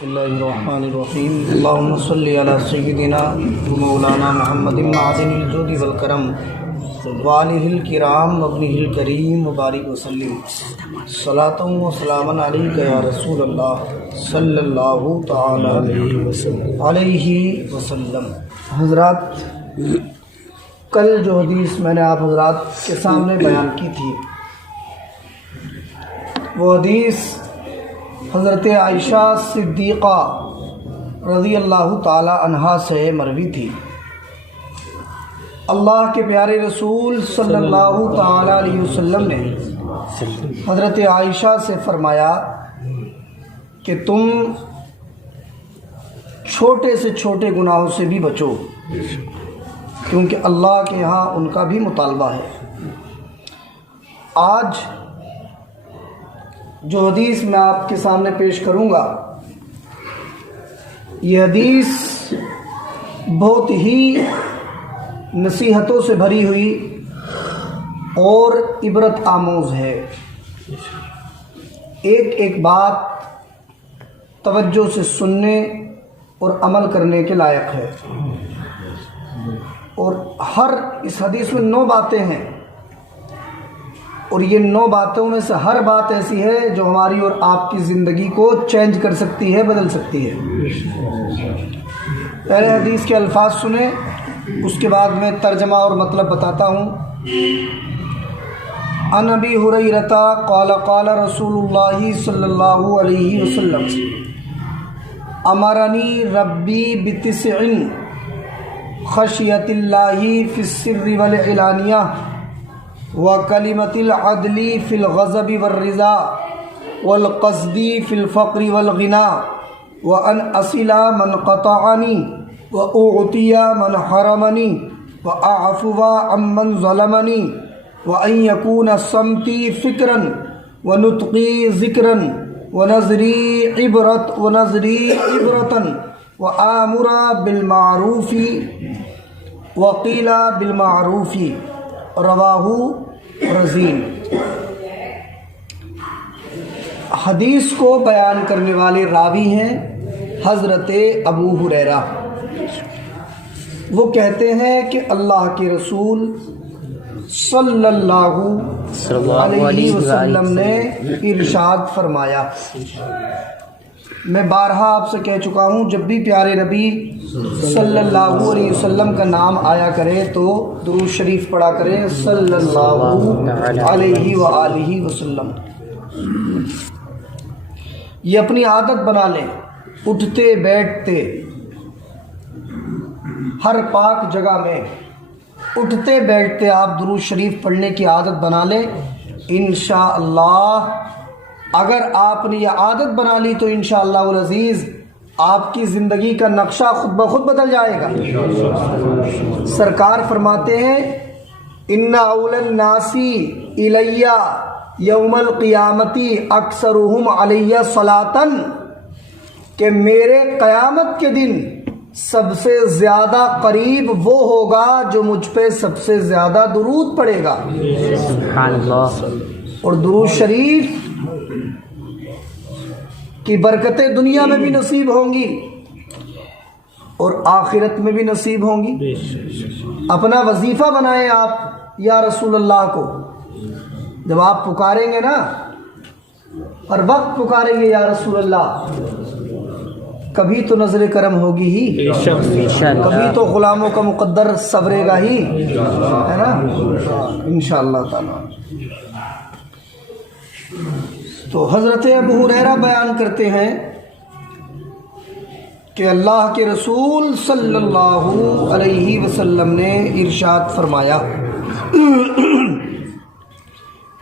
بسم اللہ الرحمن الرحیم اللہم صلی علی سیدنا مولانا محمد معدن الجود والکرم وآلہ الکرام وابنہ الکریم وبارک وسلم صلاۃ و سلام علیک یا رسول اللہ صلی اللہ تعالی علیہ وسلم۔ حضرات، کل جو حدیث میں نے آپ حضرات کے سامنے بیان کی تھی وہ حدیث حضرت عائشہ صدیقہ رضی اللہ تعالی عنہا سے مروی تھی۔ اللہ کے پیارے رسول صلی اللہ تعالی علیہ وسلم نے حضرت عائشہ سے فرمایا کہ تم چھوٹے سے چھوٹے گناہوں سے بھی بچو، کیونکہ اللہ کے ہاں ان کا بھی مطالبہ ہے۔ آج جو حدیث میں آپ کے سامنے پیش کروں گا، یہ حدیث بہت ہی نصیحتوں سے بھری ہوئی اور عبرت آموز ہے۔ ایک ایک بات توجہ سے سننے اور عمل کرنے کے لائق ہے، اور اس حدیث میں 9 باتیں ہیں، اور یہ 9 باتوں میں سے ہر بات ایسی ہے جو ہماری اور آپ کی زندگی کو چینج کر سکتی ہے، بدل سکتی ہے۔ پہلے حدیث کے الفاظ سنیں، اس کے بعد میں ترجمہ اور مطلب بتاتا ہوں۔ عن ابی ہریرہ قال قال رسول اللہ صلی اللہ علیہ وسلم امرنی ربی بتسع خشیۃ اللہ فی السر والعلانیہ وکلمۃ العدل فی الغضب والرضا والقصد فی الفقر والغنى وان اصل من قطعنی واعطی من حرمنی واعفو عمن ظلمنی وان یکون صمتی فکرا ونطقی ذکرا ونظری عبرتا وآمر بالمعروف وقیل بالمعروف، رواہ رزین۔ حدیث کو بیان کرنے والے راوی ہیں حضرت ابو ہریرہ۔ وہ کہتے ہیں کہ اللہ کے رسول صلی اللہ علیہ وسلم نے ارشاد فرمایا۔ میں بارہا آپ سے کہہ چکا ہوں، جب بھی پیارے نبی صلی اللہ علیہ وسلم کا نام آیا کرے تو درود شریف پڑھا کرے صلی اللہ علیہ وآلہ وسلم۔ یہ اپنی عادت بنا لیں، اٹھتے بیٹھتے ہر پاک جگہ میں اٹھتے بیٹھتے آپ درود شریف پڑھنے کی عادت بنا لیں۔ انشاءاللہ اگر آپ نے یہ عادت بنا لی تو انشاءاللہ العزیز آپ کی زندگی کا نقشہ خود بخود بدل جائے گا۔ سرکار فرماتے ہیں ان اول الناس الی یوم القیامت اکثرهم علی صلاۃ، کہ میرے قیامت کے دن سب سے زیادہ قریب وہ ہوگا جو مجھ پہ سب سے زیادہ درود پڑھے گا۔ سبحان اللہ۔ اور درود شریف کی برکتیں دنیا میں بھی نصیب ہوں گی اور آخرت میں بھی نصیب ہوں گی۔ اپنا وظیفہ بنائیں آپ یا رسول اللہ کو، جب آپ پکاریں گے نا، ہر وقت پکاریں گے یا رسول اللہ، کبھی تو نظر کرم ہوگی ہی، کبھی تو غلاموں کا مقدر صبرے گا ہی، ہے نا، انشاءاللہ تعالی۔ تو حضرت ابو ہریرہ بیان کرتے ہیں کہ اللہ کے رسول صلی اللہ علیہ وسلم نے ارشاد فرمایا۔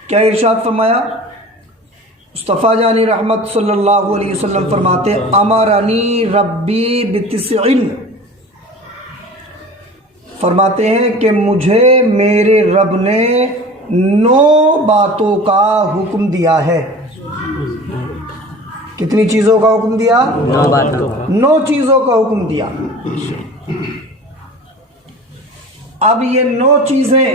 کیا ارشاد فرمایا؟ مصطفیٰ جانی رحمت صلی اللہ علیہ وسلم فرماتے امرنی ربی بتسع، فرماتے ہیں کہ مجھے میرے رب نے 9 باتوں کا حکم دیا ہے۔ کتنی چیزوں کا حکم دیا؟ 9 چیزوں کا حکم دیا۔ اب یہ 9 چیزیں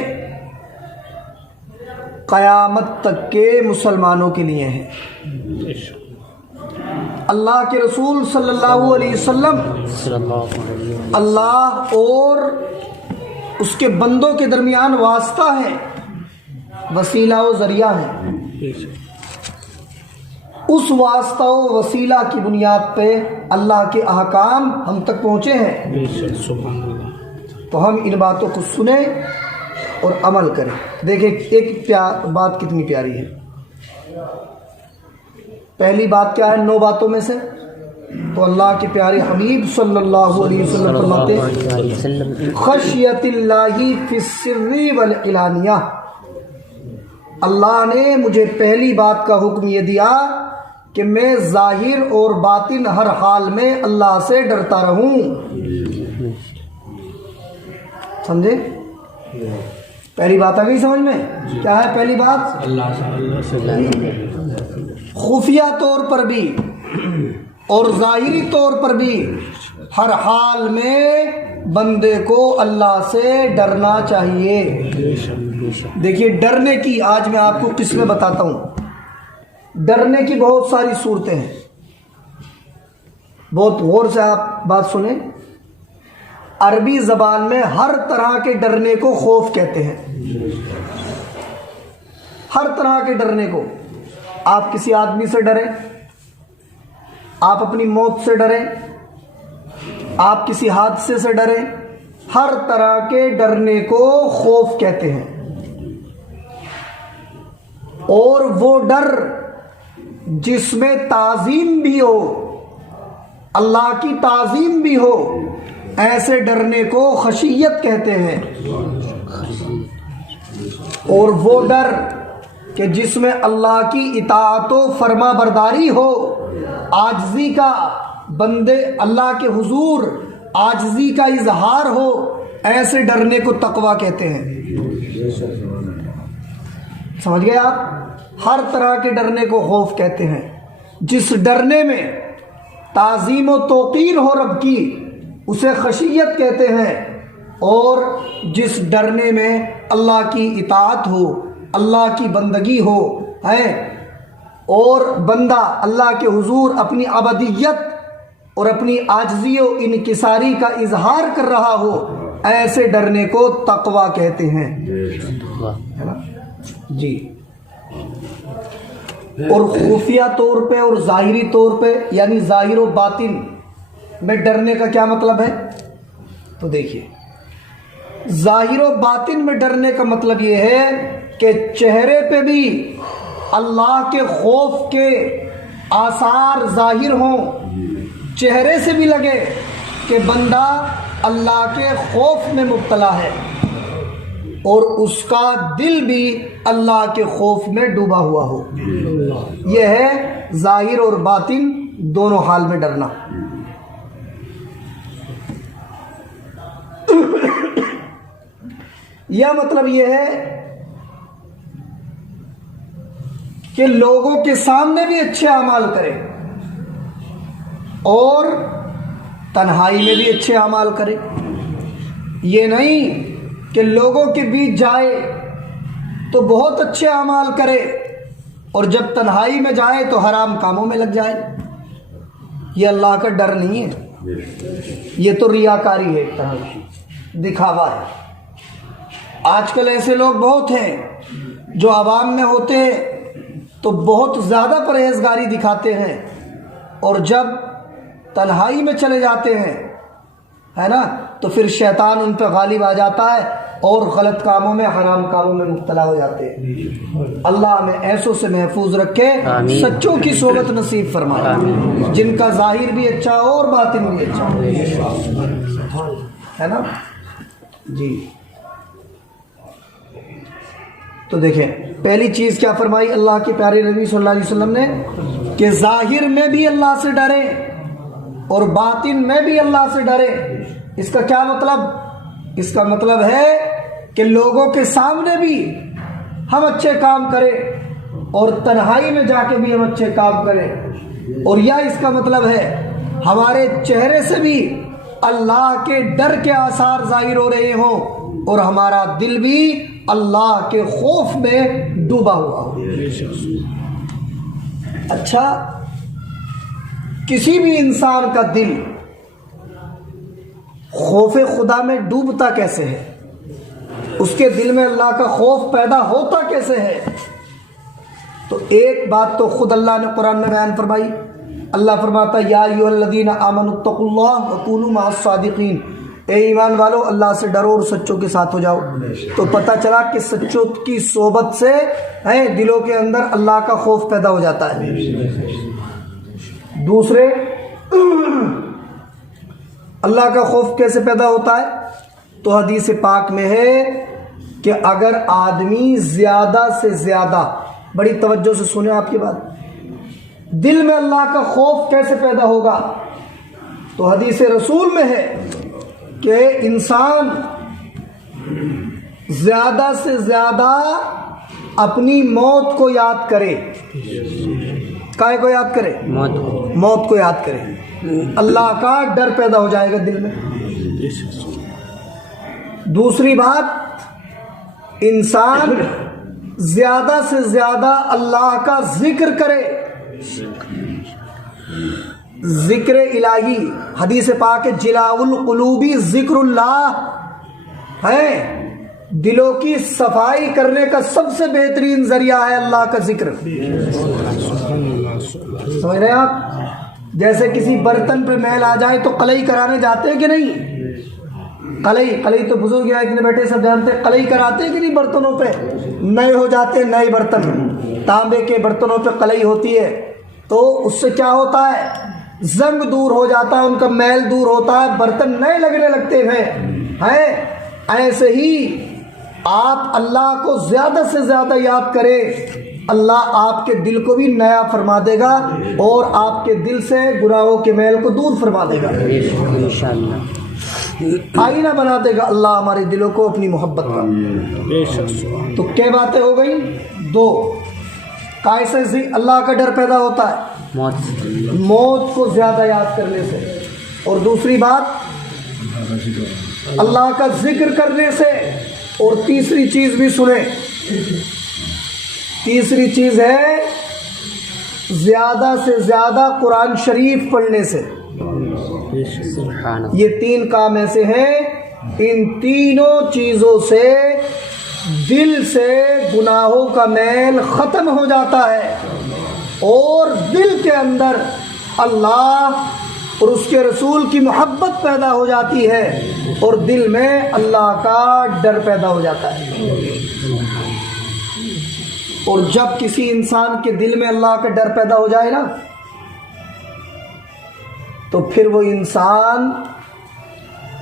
قیامت تک کے مسلمانوں کے لیے ہیں۔ اللہ کے رسول صلی اللہ علیہ وسلم اللہ اور اس کے بندوں کے درمیان واسطہ ہے، وسیلہ و ذریعہ ہے۔ اس واسطہ و وسیلہ کی بنیاد پہ اللہ کے احکام ہم تک پہنچے ہیں، تو ہم ان باتوں کو سنیں اور عمل کریں۔ دیکھیں ایک بات کتنی پیاری ہے۔ پہلی بات کیا ہے 9 باتوں میں سے؟ تو اللہ کے پیارے حبیب صلی اللہ علیہ وسلم فرماتے ہیں خشیت اللہ فی السر والعلانیہ، اللہ نے مجھے پہلی بات کا حکم یہ دیا کہ میں ظاہر اور باطن ہر حال میں اللہ سے ڈرتا رہوں۔ سمجھے؟ پہلی بات آ گئی سمجھ میں؟ کیا ہے پہلی بات؟ اللہ سے خفیہ طور پر بھی اور ظاہری طور پر بھی ہر حال میں بندے کو اللہ سے ڈرنا چاہیے۔ دیکھیے ڈرنے کی آج میں آپ کو قسمیں بتاتا ہوں۔ ڈرنے کی بہت ساری صورتیں ہیں، بہت غور سے آپ بات سنیں۔ عربی زبان میں ہر طرح کے ڈرنے کو خوف کہتے ہیں، ہر طرح کے ڈرنے کو۔ آپ کسی آدمی سے ڈریں، آپ اپنی موت سے ڈریں، آپ کسی حادثے سے ڈریں، ہر طرح کے ڈرنے کو خوف کہتے ہیں۔ اور وہ ڈر جس میں تعظیم بھی ہو، اللہ کی تعظیم بھی ہو، ایسے ڈرنے کو خشیت کہتے ہیں۔ اور وہ ڈر کہ جس میں اللہ کی اطاعت و فرما برداری ہو، عاجزی کا، بندے اللہ کے حضور عاجزی کا اظہار ہو، ایسے ڈرنے کو تقویٰ کہتے ہیں۔ سمجھ گئے آپ؟ ہر طرح کے ڈرنے کو خوف کہتے ہیں۔ جس ڈرنے میں تعظیم و توقیر ہو رب کی، اسے خشیت کہتے ہیں۔ اور جس ڈرنے میں اللہ کی اطاعت ہو، اللہ کی بندگی ہو ہے، اور بندہ اللہ کے حضور اپنی عبدیت اور اپنی عاجزی و انکساری کا اظہار کر رہا ہو، ایسے ڈرنے کو تقویٰ کہتے ہیں، ہے نا جی۔ اور خفیہ طور پہ اور ظاہری طور پہ، یعنی ظاہر و باطن میں ڈرنے کا کیا مطلب ہے؟ تو دیکھیے ظاہر و باطن میں ڈرنے کا مطلب یہ ہے کہ چہرے پہ بھی اللہ کے خوف کے آثار ظاہر ہوں، چہرے سے بھی لگے کہ بندہ اللہ کے خوف میں مبتلا ہے، اور اس کا دل بھی اللہ کے خوف میں ڈوبا ہوا ہو۔ یہ ہے ظاہر اور باطن دونوں حال میں ڈرنا۔ یا مطلب یہ ہے کہ لوگوں کے سامنے بھی اچھے اعمال کرے اور تنہائی میں بھی اچھے اعمال کرے۔ یہ نہیں کہ لوگوں کے بیچ جائے تو بہت اچھے اعمال کرے اور جب تنہائی میں جائے تو حرام کاموں میں لگ جائے۔ یہ اللہ کا ڈر نہیں ہے، یہ تو ریاکاری ہے، ایک طرح کی دکھاوا ہے۔ آج کل ایسے لوگ بہت ہیں جو عوام میں ہوتے ہیں تو بہت زیادہ پرہیزگاری دکھاتے ہیں، اور جب تنہائی میں چلے جاتے ہیں، ہے نا، تو پھر شیطان ان پہ غالب آ جاتا ہے اور غلط کاموں میں، حرام کاموں میں مبتلا ہو جاتے ہیں۔ اللہ ہمیں ایسوں سے محفوظ رکھے، سچوں کی صحبت نصیب فرمائے، جن کا ظاہر بھی اچھا ہو اور باطن بھی اچھا ہو، ہے نا جی۔ تو دیکھیں پہلی چیز کیا فرمائی اللہ کے پیارے نبی صلی اللہ علیہ وسلم نے، کہ ظاہر میں بھی اللہ سے ڈرے اور باطن میں بھی اللہ سے ڈرے۔ اس کا کیا مطلب؟ اس کا مطلب ہے کہ لوگوں کے سامنے بھی ہم اچھے کام کریں اور تنہائی میں جا کے بھی ہم اچھے کام کریں، اور یا اس کا مطلب ہے ہمارے چہرے سے بھی اللہ کے ڈر کے آثار ظاہر ہو رہے ہوں اور ہمارا دل بھی اللہ کے خوف میں ڈوبا ہوا ہو۔ اچھا کسی بھی انسان کا دل خوف خدا میں ڈوبتا کیسے ہے، اس کے دل میں اللہ کا خوف پیدا ہوتا کیسے ہے؟ تو ایک بات تو خود اللہ نے قرآن میں بیان فرمائی. اللہ فرماتا ہے یا ایھا الذین آمنوا اتقوا اللہ وکونوا مع الصادقین، اے ایمان والو اللہ سے ڈرو اور سچوں کے ساتھ ہو جاؤ. تو پتہ چلا کہ سچوں کی صحبت سے دلوں کے اندر اللہ کا خوف پیدا ہو جاتا ہے. دوسرے، اللہ کا خوف کیسے پیدا ہوتا ہے؟ تو حدیث پاک میں ہے کہ اگر آدمی زیادہ سے زیادہ، بڑی توجہ سے سنیں آپ کی بات، دل میں اللہ کا خوف کیسے پیدا ہوگا؟ تو حدیث رسول میں ہے کہ انسان زیادہ سے زیادہ اپنی موت کو یاد کرے. کائے کو یاد کرے؟ موت کو یاد کرے. اللہ کا ڈر پیدا ہو جائے گا دل میں. دوسری بات، انسان زیادہ سے زیادہ اللہ کا ذکر کرے. ذکر الہی، حدیث پاک جلاء القلوبی ذکر اللہ ہے. دلوں کی صفائی کرنے کا سب سے بہترین ذریعہ ہے اللہ کا ذکر. سمجھ رہے ہیں آپ؟ جیسے کسی برتن پہ میل آ جائے تو قلعی کرانے جاتے ہیں کہ نہیں؟ قلعی تو بزرگ یہاں اتنے بیٹھے سب جانتے ہیں. قلعی کراتے ہیں کہ نہیں؟ برتنوں پہ نئے ہو جاتے ہیں، نئے برتن، تانبے کے برتنوں پہ قلعی ہوتی ہے تو اس سے کیا ہوتا ہے؟ زنگ دور ہو جاتا ہے، ان کا میل دور ہوتا ہے، برتن نئے لگنے لگتے ہیں. ایسے ہی آپ اللہ کو زیادہ سے زیادہ یاد کریں، اللہ آپ کے دل کو بھی نیا فرما دے گا اور آپ کے دل سے گناہوں کے میل کو دور فرما دے گا. آئینہ بنا دے گا اللہ ہمارے دلوں کو اپنی محبت کا. تو کیا باتیں ہو گئی؟ دو. کیسے اللہ کا ڈر پیدا ہوتا ہے؟ موت کو زیادہ یاد کرنے سے. اور دوسری بات اللہ کا ذکر کرنے سے. اور تیسری چیز بھی سنیں، تیسری چیز ہے زیادہ سے زیادہ قرآن شریف پڑھنے سے. یہ تین کام ایسے ہیں، ان تینوں چیزوں سے دل سے گناہوں کا میل ختم ہو جاتا ہے اور دل کے اندر اللہ اور اس کے رسول کی محبت پیدا ہو جاتی ہے اور دل میں اللہ کا ڈر پیدا ہو جاتا ہے. اور جب کسی انسان کے دل میں اللہ کا ڈر پیدا ہو جائے نا تو پھر وہ انسان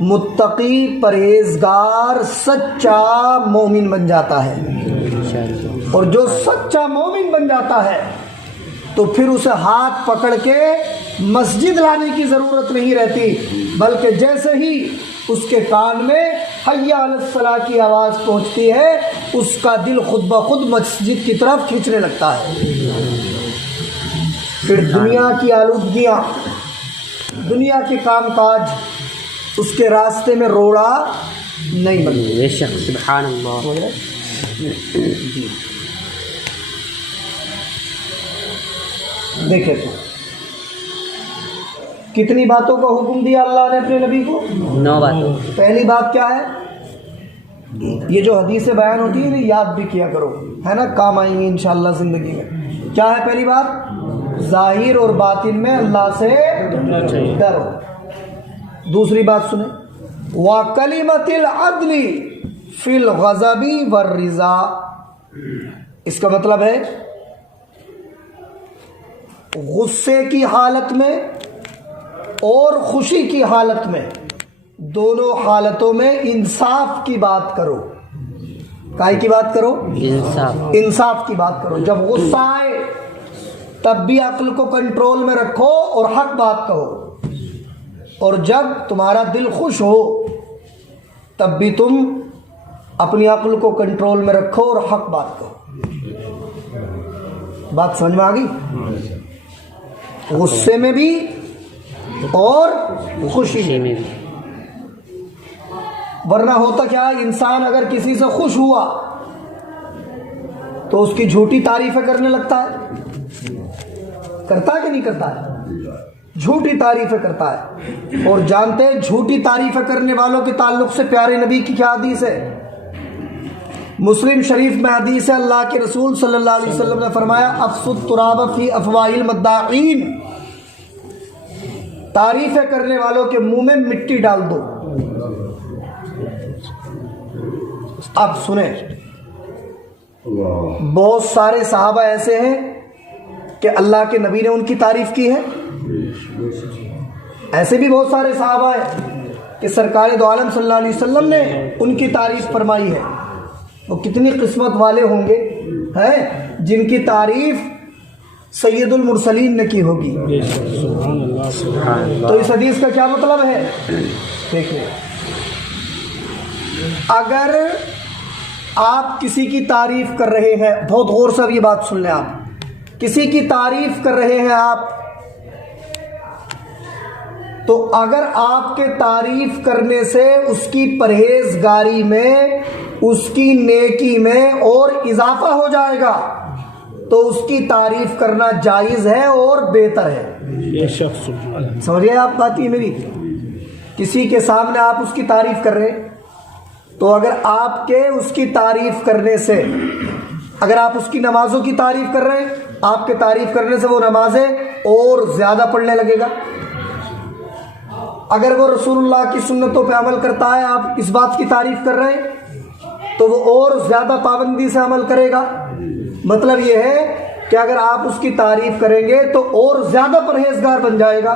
متقی، پرہیزگار، سچا مومن بن جاتا ہے. اور جو سچا مومن بن جاتا ہے تو پھر اسے ہاتھ پکڑ کے مسجد لانے کی ضرورت نہیں رہتی، بلکہ جیسے ہی اس کے کان میں حی علی الصلاۃ کی آواز پہنچتی ہے اس کا دل خود بخود مسجد کی طرف کھینچنے لگتا ہے. پھر دنیا کی آلودگیاں، دنیا کے کام کاج اس کے راستے میں روڑا نہیں بنتے. بے شک، سبحان اللہ. دیکھیں تو کتنی باتوں کا حکم دیا اللہ نے اپنے نبی کو؟ 9 باتوں. پہلی بات کیا ہے؟ یہ جو حدیثیں بیان ہوتی ہیں یاد بھی کیا کرو، ہے نا، کام آئیں گی انشاءاللہ زندگی میں. کیا ہے پہلی بات؟ ظاہر اور باطن میں اللہ سے ڈرو. دوسری بات سنیں، وَكَلِمَةِ الْعَدْلِ فِي الْغَضَبِ وَالرِّضَا. اس کا مطلب ہے غصے کی حالت میں اور خوشی کی حالت میں، دونوں حالتوں میں انصاف کی بات کرو. کائے کی بات کرو؟ انصاف کی بات کرو. جب غصہ آئے تب بھی عقل کو کنٹرول میں رکھو اور حق بات کہو، اور جب تمہارا دل خوش ہو تب بھی تم اپنی عقل کو کنٹرول میں رکھو اور حق بات کہو. بات سمجھ میں آ گئی؟ غصے میں بھی اور خوشی میں بھی. ورنہ ہوتا کیا، انسان اگر کسی سے خوش ہوا تو اس کی جھوٹی تعریفیں کرنے لگتا ہے. کرتا ہے کہ نہیں کرتا ہے؟ جھوٹی تعریفیں کرتا ہے. اور جانتے ہیں جھوٹی تعریفیں کرنے والوں کے تعلق سے پیارے نبی کی کیا حدیث ہے؟ مسلم شریف میں حدیث ہے، اللہ کے رسول صلی اللہ علیہ وسلم نے فرمایا افسد التراب فی افواہ المداعین، تعریفیں کرنے والوں کے منہ میں مٹی ڈال دو. اب سنیں، بہت سارے صحابہ ایسے ہیں کہ اللہ کے نبی نے ان کی تعریف کی ہے، ایسے بھی بہت سارے صحابہ ہیں کہ سرکار دو عالم صلی اللہ علیہ وسلم نے ان کی تعریف فرمائی ہے. وہ کتنی قسمت والے ہوں گے ہیں جن کی تعریف سید المرسلین نے کی ہوگی. تو اس حدیث کا کیا مطلب ہے؟ دیکھیں، اگر آپ کسی کی تعریف کر رہے ہیں، بہت غور سے اب یہ بات سن لیں، آپ کسی کی تعریف کر رہے ہیں آپ، تو اگر آپ کے تعریف کرنے سے اس کی پرہیزگاری میں، اس کی نیکی میں اور اضافہ ہو جائے گا تو اس کی تعریف کرنا جائز ہے اور بہتر ہے. سمجھے آپ بات یہ میری؟ کسی کے سامنے آپ اس کی تعریف کر رہے ہیں، تو اگر آپ کے اس کی تعریف کرنے سے، اگر آپ اس کی نمازوں کی تعریف کر رہے ہیں، آپ کے تعریف کرنے سے وہ نمازیں اور زیادہ پڑھنے لگے گا. اگر وہ رسول اللہ کی سنتوں پہ عمل کرتا ہے، آپ اس بات کی تعریف کر رہے ہیں، تو وہ اور زیادہ پابندی سے عمل کرے گا. مطلب یہ ہے کہ اگر آپ اس کی تعریف کریں گے تو اور زیادہ پرہیزگار بن جائے گا.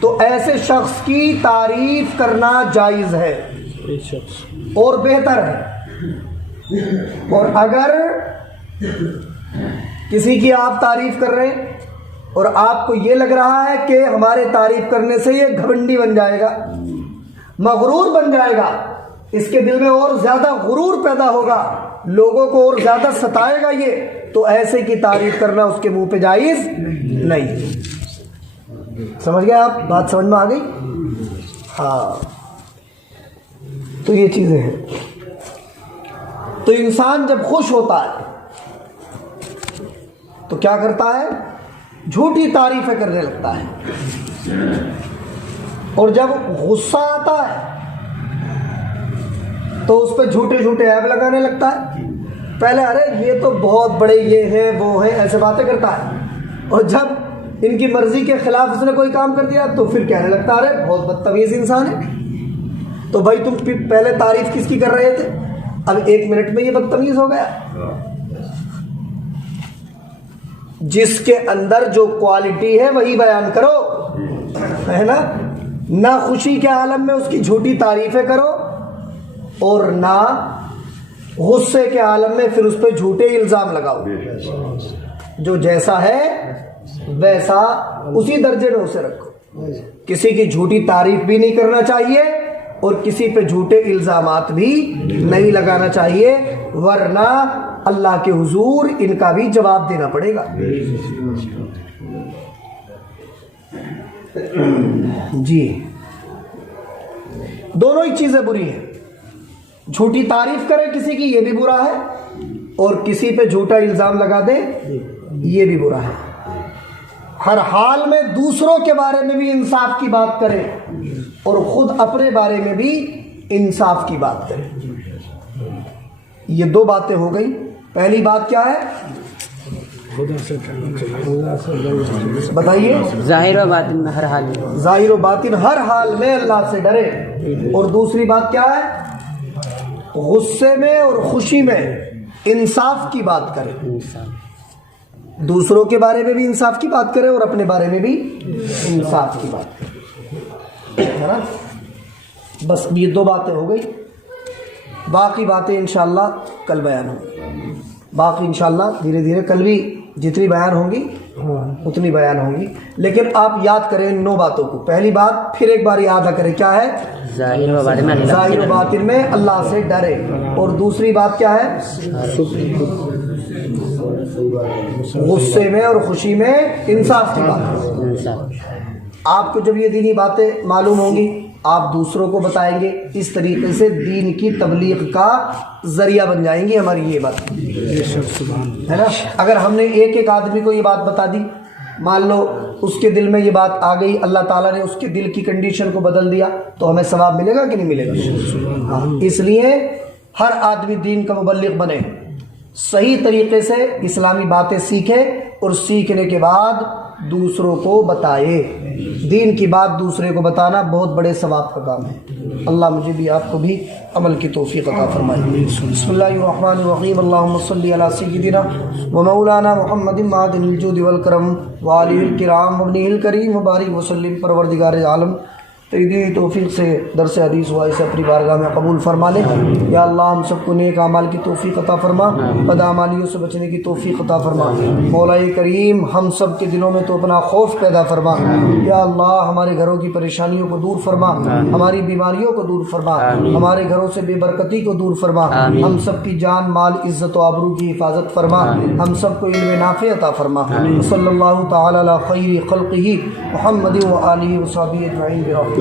تو ایسے شخص کی تعریف کرنا جائز ہے اور بہتر ہے. اور اگر کسی کی آپ تعریف کر رہے ہیں اور آپ کو یہ لگ رہا ہے کہ ہمارے تعریف کرنے سے یہ گھمنڈی بن جائے گا، مغرور بن جائے گا، اس کے دل میں اور زیادہ غرور پیدا ہوگا، لوگوں کو اور زیادہ ستائے گا یہ، تو ایسے کی تعریف کرنا اس کے منہ پہ جائز نہیں. سمجھ گئے آپ؟ بات سمجھ میں آ گئی؟ ہاں، تو یہ چیزیں ہیں. تو انسان جب خوش ہوتا ہے تو کیا کرتا ہے؟ جھوٹی تعریفیں کرنے لگتا ہے. اور جب غصہ آتا ہے تو اس پہ جھوٹے جھوٹے عیب لگانے لگتا ہے. پہلے ارے یہ تو بہت بڑے یہ ہیں وہ ہیں، ایسے باتیں کرتا ہے. اور جب ان کی مرضی کے خلاف اس نے کوئی کام کر دیا تو پھر کہنے لگتا ہے ارے بہت بدتمیز انسان ہے. تو بھائی تم پہلے تعریف کس کی کر رہے تھے، اب 1 منٹ میں یہ بدتمیز ہو گیا. جس کے اندر جو کوالٹی ہے وہی بیان کرو، ہے نا؟ نہ خوشی کے عالم میں اس کی جھوٹی تعریفیں کرو اور نہ غصے کے عالم میں پھر اس پہ جھوٹے الزام لگاؤ. جو جیسا ہے ویسا اسی درجے میں اسے رکھو. کسی کی جھوٹی تعریف بھی نہیں کرنا چاہیے اور کسی پہ جھوٹے الزامات بھی نہیں لگانا چاہیے، ورنہ اللہ کے حضور ان کا بھی جواب دینا پڑے گا. جی، دونوں ہی چیزیں بری ہیں. جھوٹی تعریف کرے کسی کی یہ بھی برا ہے، اور کسی پہ جھوٹا الزام لگا دے یہ بھی برا ہے. ہر حال میں دوسروں کے بارے میں بھی انصاف کی بات کرے اور خود اپنے بارے میں بھی انصاف کی بات کرے. یہ 2 باتیں ہو گئی. پہلی بات کیا ہے بتائیے؟ ظاہر و باطن میں ہر حال میں، ظاہر و باطن ہر حال میں اللہ سے ڈرے. اور دوسری بات کیا ہے؟ غصے میں اور خوشی میں انصاف کی بات کرے. دوسروں کے بارے میں بھی انصاف کی بات کرے اور اپنے بارے میں بھی انصاف کی بات کرے، ہے نا؟ بس یہ 2 باتیں ہو گئی. باقی باتیں انشاءاللہ کل بیان ہوں گی. باقی انشاءاللہ دھیرے دھیرے کل بھی جتنی بیان ہوں گی اتنی بیان ہوں گی. لیکن آپ یاد کریں 9 باتوں کو. پہلی بات پھر ایک بار یاد کریں، کیا ہے؟ ظاہر و باطن میں اللہ ظاہر و باطن میں اللہ سے ڈرے. اور دوسری بات کیا ہے؟ غصے میں اور خوشی میں انصاف کی بات. آپ کو جب یہ دینی باتیں معلوم ہوں گی آپ دوسروں کو بتائیں گے. اس طریقے سے دین کی تبلیغ کا ذریعہ بن جائیں گی ہماری یہ بات، ہے نا؟ اگر ہم نے ایک آدمی کو یہ بات بتا دی مان لو اس کے دل میں یہ بات آ گئی، اللہ تعالیٰ نے اس کے دل کی کنڈیشن کو بدل دیا، تو ہمیں ثواب ملے گا کہ نہیں ملے گا؟ ہاں، اس لیے ہر آدمی دین کا مبلغ بنے، صحیح طریقے سے اسلامی باتیں سیکھے اور سیکھنے کے بعد دوسروں کو بتائے۔ دین کی بات دوسرے کو بتانا بہت بڑے ثواب کا کام ہے۔ اللہ مجھے بھی آپ کو بھی عمل کی توفیق عطا فرمائے۔ بسم اللہ الرحمن الرحیم، اللہم صلی علی سیدنا و مولانا محمد معدن الجود والکرم وآلہ الکرام وابنہ الکریم وبارک وسلم۔ پروردگار عالم تیری توفیق سے درس حدیث ہوا، اسے اپنی بارگاہ میں قبول فرما لے۔ یا اللہ ہم سب کو نیک اعمال کی توفیق عطا فرما، بدعمالیوں سے بچنے کی توفیق عطا فرما۔ مولا کریم ہم سب کے دلوں میں تو اپنا خوف پیدا فرما۔ یا اللہ ہمارے گھروں کی پریشانیوں کو دور فرما، ہماری بیماریوں کو دور فرما، ہمارے گھروں سے بے برکتی کو دور فرما، ہم سب کی جان مال عزت و آبرو کی حفاظت فرما، ہم سب کو علم نافع عطا فرما۔ صلی اللہ تعالی علی خیر خلقہ محمد و آلہ و صحبہ اجمعین برحمتک۔